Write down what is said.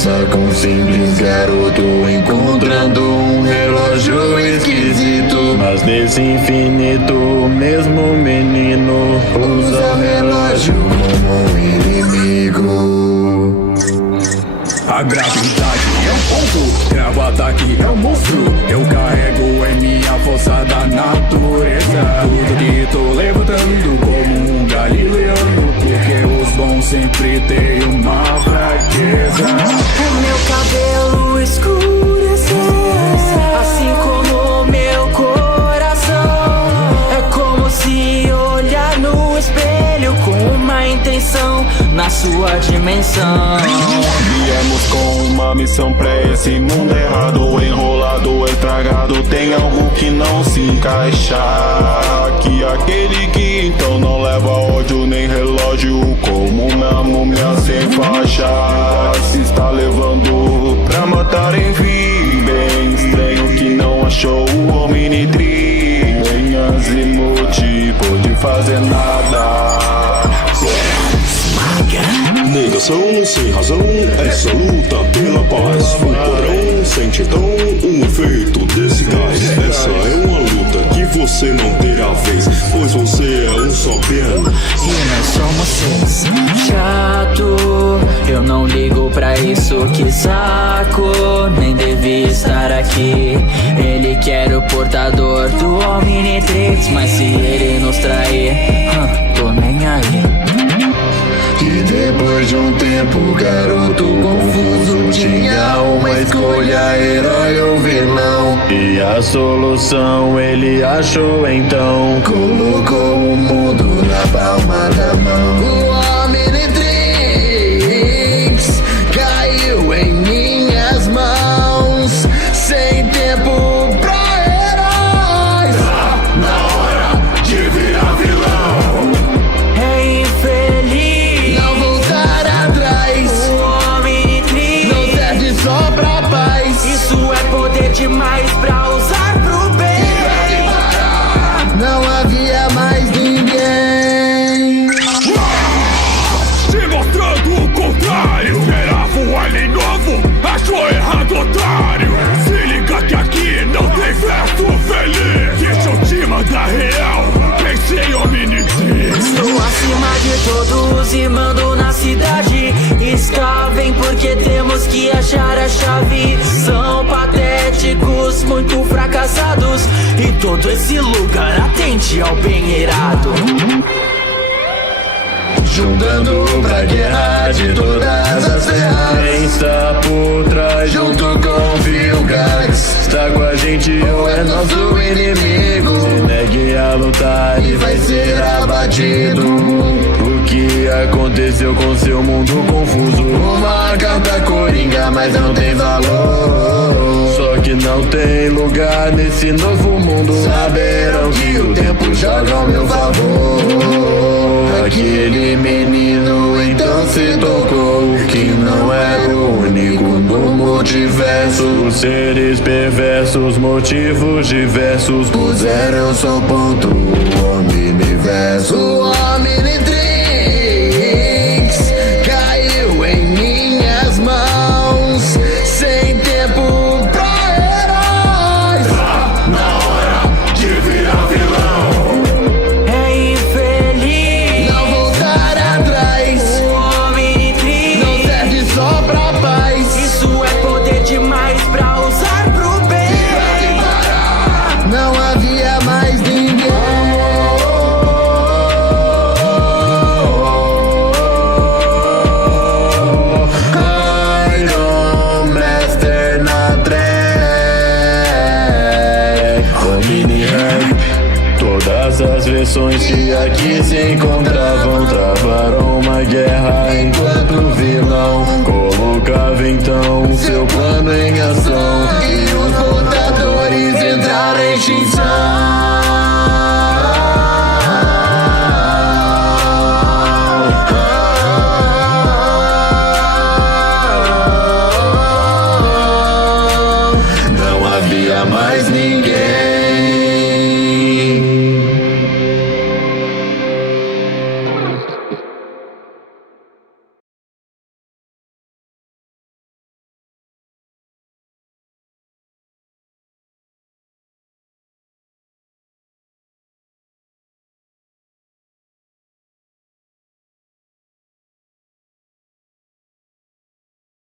começa com um simples garoto encontrando um relógio esquisito. Mas nesse infinito, o mesmo menino usa o relógio como um inimigo. A gravidade é um ponto, grava-ataque é um monstro. Eu carrego em minha força da natureza. Tudo que tô levantando como um galileano, porque os bons sempre têm uma fraqueza. Meu cabelo escureceu, assim como meu coração. É como se olhar no espelho com uma intenção na sua dimensão. Viemos com uma missão pra esse mundo errado, enrolado, estragado. Tem algo que não se encaixa. Que aquele que então não leva ódio nem relógio, como uma múmia sem faixa. Se está levando pra matar enfim. Bem estranho que não achou o Omnitrix. Nem Azimuth pôde fazer nada. Negação sem razão, essa luta pela paz. O padrão sente então um efeito desse gás. Essa é uma luta que você não terá vez, pois você é um só piano e nós somos seis. Chato, eu não ligo pra isso, que saco. Nem devia estar aqui. Ele quer o portador do Omnitrix, mas se ele nos trair, tô nem aí. E depois de um tempo, garoto confuso tinha uma escolha, herói ou vilão. E a solução ele achou então, colocou o mundo na palma da mão. O Omnitrix caiu em minhas mãos, sem tempo pra heróis. Na hora de virar vilão. É infeliz demais pra usar pro bem. Não havia mais ninguém. Se mostrando o contrário. Esperava um alien novo, achou errado, otário. Se liga que aqui não tem verso feliz. Deixa eu te mandar real, pensei Omnitrix. Estou acima de todos e mando na cidade. Escavem porque temos que achar a chave. São patéticos, muito fracassados, e todo esse lugar atende ao bem irado. Juntando pra guerra de todas as terras. Quem está por trás junto com Vilgax? Está com a gente ou é nosso inimigo? Se negue a lutar e vai ser abatido. O que aconteceu com seu mundo confuso? Uma carta coringa, mas não tem valor. Só que não tem lugar nesse novo mundo. Saberão que o tempo joga ao meu favor. Aquele menino então se tocou que não é o único no multiverso. Os seres perversos, motivos diversos, puseram seu ponto o Omniverso. O Omnitrix caiu em minhas mãos, sem tempo pra heróis. Na hora de virar vilão. Demais pra usar pro bem. Não havia mais ninguém. Iron Master na track. Omni Rap. Todas as versões que aqui se encontravam travaram uma guerra enquanto o vilão colocava então seu plano em ação. E os portadores entraram em extinção. Não havia mais